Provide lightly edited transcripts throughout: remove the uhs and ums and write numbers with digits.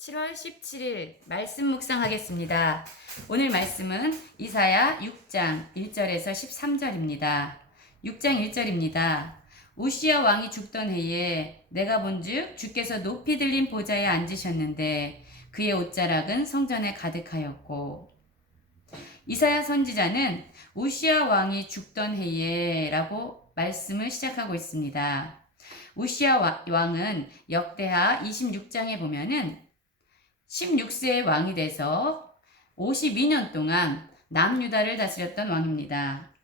7월 17일 말씀 묵상하겠습니다. 오늘 말씀은 이사야 6장 1절에서 13절입니다. 6장 1절입니다. 우시야 왕이 죽던 해에 내가 본즉 주께서 높이 들린 보좌에 앉으셨는데 그의 옷자락은 성전에 가득하였고. 이사야 선지자는 우시야 왕이 죽던 해에 라고 말씀을 시작하고 있습니다. 우시야 왕은 역대하 26장에 보면은 16세의 왕이 돼서 52년 동안 남유다를 다스렸던 왕입니다.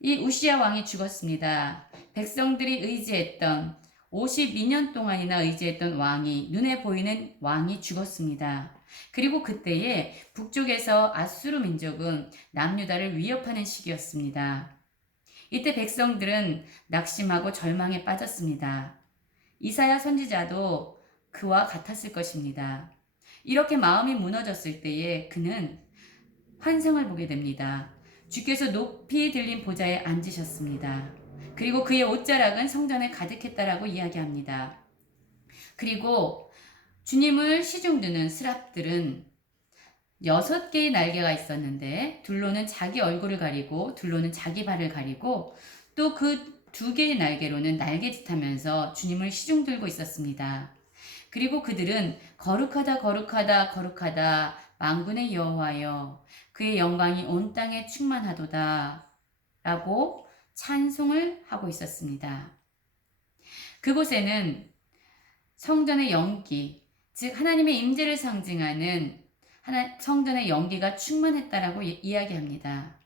이 우시야 왕이 죽었습니다. 백성들이 의지했던 52년 동안이나 의지했던 왕이, 눈에 보이는 왕이 죽었습니다. 그리고 그때에 북쪽에서 아수르 민족은 남유다를 위협하는 시기였습니다. 이때 백성들은 낙심하고 절망에 빠졌습니다. 이사야 선지자도 그와 같았을 것입니다. 이렇게 마음이 무너졌을 때에 그는 환상을 보게 됩니다. 주께서 높이 들린 보좌에 앉으셨습니다. 그리고 그의 옷자락은 성전에 가득했다라고 이야기합니다. 그리고 주님을 시중드는 스랍들은 6개의 날개가 있었는데 둘로는 자기 얼굴을 가리고 둘로는 자기 발을 가리고 또 그 2개의 날개로는 날개짓하면서 주님을 시중들고 있었습니다. 그리고 그들은 거룩하다 거룩하다 거룩하다 만군의 여호와여 그의 영광이 온 땅에 충만하도다 라고 찬송을 하고 있었습니다. 그곳에는 성전의 연기, 즉 하나님의 임재를 상징하는 성전의 연기가 충만했다라고 이야기합니다.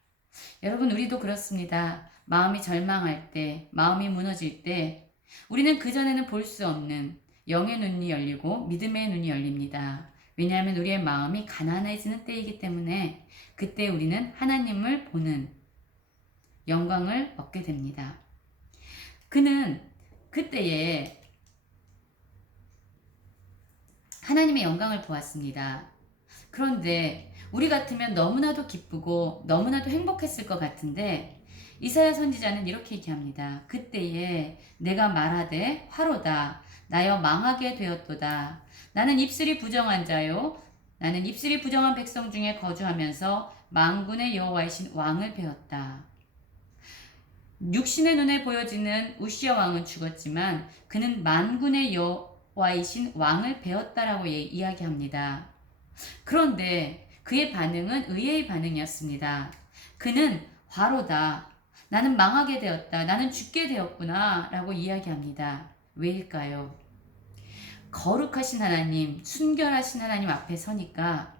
여러분, 우리도 그렇습니다. 마음이 절망할 때, 마음이 무너질 때 우리는 그전에는 볼 수 없는 영의 눈이 열리고 믿음의 눈이 열립니다. 왜냐하면 우리의 마음이 가난해지는 때이기 때문에 그때 우리는 하나님을 보는 영광을 얻게 됩니다. 그는 그때에 하나님의 영광을 보았습니다. 그런데 우리 같으면 너무나도 기쁘고 너무나도 행복했을 것 같은데 이사야 선지자는 이렇게 얘기합니다. 그때에 내가 말하되 화로다 나여 망하게 되었도다. 나는 입술이 부정한 자요 나는 입술이 부정한 백성 중에 거주하면서 만군의 여호와이신 왕을 배웠다. 육신의 눈에 보여지는 우시야 왕은 죽었지만 그는 만군의 여호와이신 왕을 배웠다라고 이야기합니다. 그런데 그의 반응은 의외의 반응이었습니다. 그는 화로다. 나는 망하게 되었다. 나는 죽게 되었구나. 라고 이야기합니다. 왜일까요? 거룩하신 하나님, 순결하신 하나님 앞에 서니까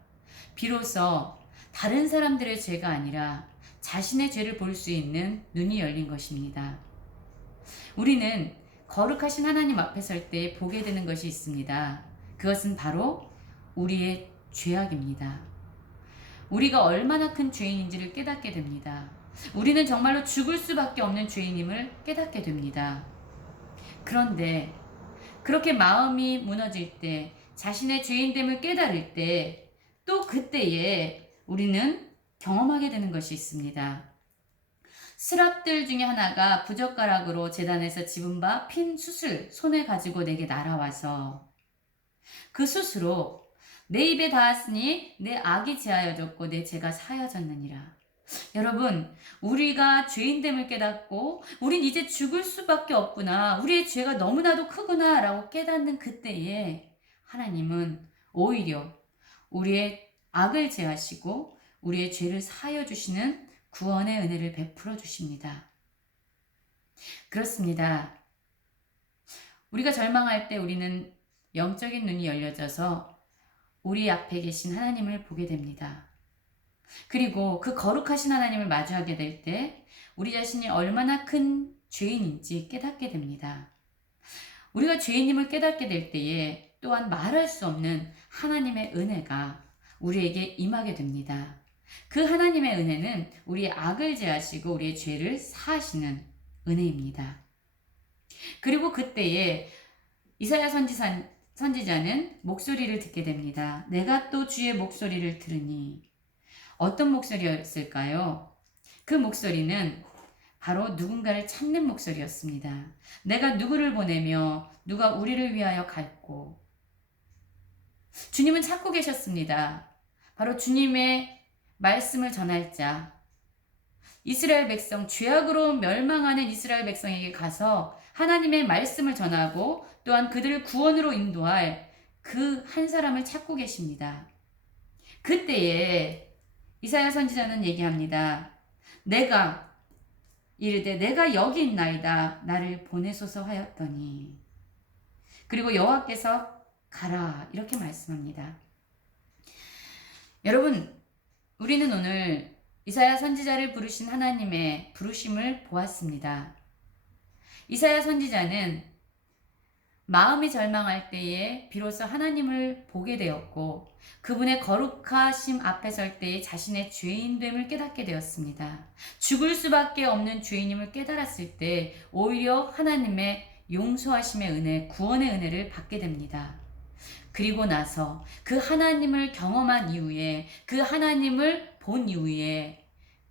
비로소 다른 사람들의 죄가 아니라 자신의 죄를 볼 수 있는 눈이 열린 것입니다. 우리는 거룩하신 하나님 앞에 설 때 보게 되는 것이 있습니다. 그것은 바로 우리의 죄악입니다. 우리가 얼마나 큰 죄인인지를 깨닫게 됩니다. 우리는 정말로 죽을 수밖에 없는 죄인임을 깨닫게 됩니다. 그런데 그렇게 마음이 무너질 때, 자신의 죄인됨을 깨달을 때, 또 그때에 우리는 경험하게 되는 것이 있습니다. 스랍들 중에 하나가 부젓가락으로 제단에서 집은 바 핀 숯을 손에 가지고 내게 날아와서 그 숯으로 내 입에 닿았으니 내 악이 제하여졌고 내 죄가 사여졌느니라. 여러분, 우리가 죄인됨을 깨닫고 우린 이제 죽을 수밖에 없구나. 우리의 죄가 너무나도 크구나 라고 깨닫는 그때에 하나님은 오히려 우리의 악을 제하시고 우리의 죄를 사하여 주시는 구원의 은혜를 베풀어 주십니다. 그렇습니다. 우리가 절망할 때 우리는 영적인 눈이 열려져서 우리 앞에 계신 하나님을 보게 됩니다. 그리고 그 거룩하신 하나님을 마주하게 될 때 우리 자신이 얼마나 큰 죄인인지 깨닫게 됩니다. 우리가 죄인임을 깨닫게 될 때에 또한 말할 수 없는 하나님의 은혜가 우리에게 임하게 됩니다. 그 하나님의 은혜는 우리의 악을 제하시고 우리의 죄를 사하시는 은혜입니다. 그리고 그때에 이사야 선지자는 목소리를 듣게 됩니다. 내가 또 주의 목소리를 들으니 어떤 목소리였을까요? 그 목소리는 바로 누군가를 찾는 목소리였습니다. 내가 누구를 보내며 누가 우리를 위하여 갈고 주님은 찾고 계셨습니다. 바로 주님의 말씀을 전할 자, 이스라엘 백성, 죄악으로 멸망하는 이스라엘 백성에게 가서 하나님의 말씀을 전하고 또한 그들을 구원으로 인도할 그 한 사람을 찾고 계십니다. 그때에 이사야 선지자는 얘기합니다. 내가 이르되 내가 여기 있나이다 나를 보내소서 하였더니, 그리고 여호와께서 가라 이렇게 말씀합니다. 여러분, 우리는 오늘 이사야 선지자를 부르신 하나님의 부르심을 보았습니다. 이사야 선지자는 마음이 절망할 때에 비로소 하나님을 보게 되었고 그분의 거룩하심 앞에 설 때에 자신의 죄인됨을 깨닫게 되었습니다. 죽을 수밖에 없는 죄인임을 깨달았을 때 오히려 하나님의 용서하심의 은혜, 구원의 은혜를 받게 됩니다. 그리고 나서 그 하나님을 경험한 이후에, 그 하나님을 본 이후에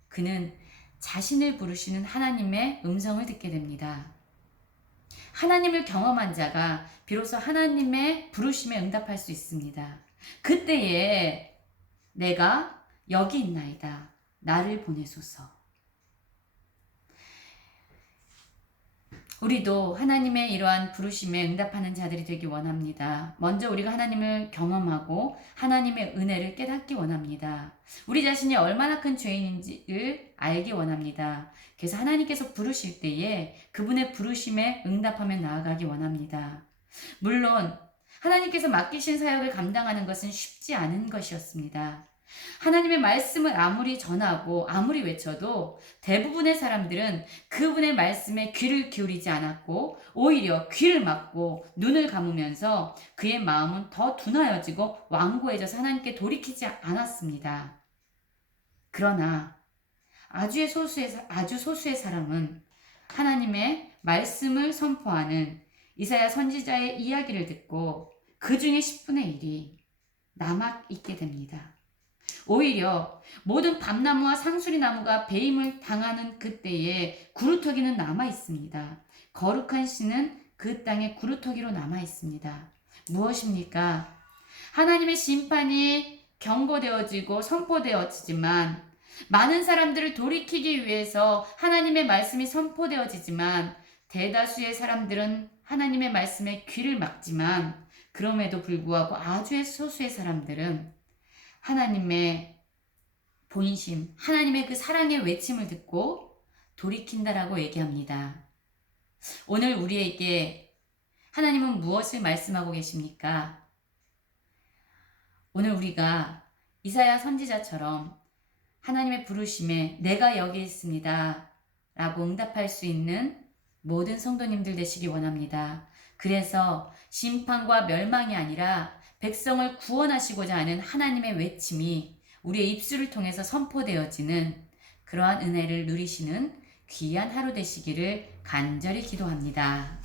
그는 자신을 부르시는 하나님의 음성을 듣게 됩니다. 하나님을 경험한 자가 비로소 하나님의 부르심에 응답할 수 있습니다. 그때에 내가 여기 있나이다 나를 보내소서. 우리도 하나님의 이러한 부르심에 응답하는 자들이 되기 원합니다. 먼저 우리가 하나님을 경험하고 하나님의 은혜를 깨닫기 원합니다. 우리 자신이 얼마나 큰 죄인인지를 알기 원합니다. 그래서 하나님께서 부르실 때에 그분의 부르심에 응답하며 나아가기 원합니다. 물론 하나님께서 맡기신 사역을 감당하는 것은 쉽지 않은 것이었습니다. 하나님의 말씀을 아무리 전하고 아무리 외쳐도 대부분의 사람들은 그분의 말씀에 귀를 기울이지 않았고 오히려 귀를 막고 눈을 감으면서 그의 마음은 더 둔하여지고 완고해져서 하나님께 돌이키지 않았습니다. 그러나 아주 소수의 사람은 하나님의 말씀을 선포하는 이사야 선지자의 이야기를 듣고 그 중에 10분의 1이 남아있게 됩니다. 오히려 모든 밤나무와 상수리나무가 배임을 당하는 그때에 구루터기는 남아있습니다. 거룩한 씨는 그 땅에 구루터기로 남아있습니다. 무엇입니까? 하나님의 심판이 경고되어지고 선포되어지지만, 많은 사람들을 돌이키기 위해서 하나님의 말씀이 선포되어지지만 대다수의 사람들은 하나님의 말씀에 귀를 막지만, 그럼에도 불구하고 아주 소수의 사람들은 하나님의 본심, 하나님의 그 사랑의 외침을 듣고 돌이킨다라고 얘기합니다. 오늘 우리에게 하나님은 무엇을 말씀하고 계십니까? 오늘 우리가 이사야 선지자처럼 하나님의 부르심에 내가 여기 있습니다 라고 응답할 수 있는 모든 성도님들 되시기 원합니다. 그래서 심판과 멸망이 아니라 백성을 구원하시고자 하는 하나님의 외침이 우리의 입술을 통해서 선포되어지는 그러한 은혜를 누리시는 귀한 하루 되시기를 간절히 기도합니다.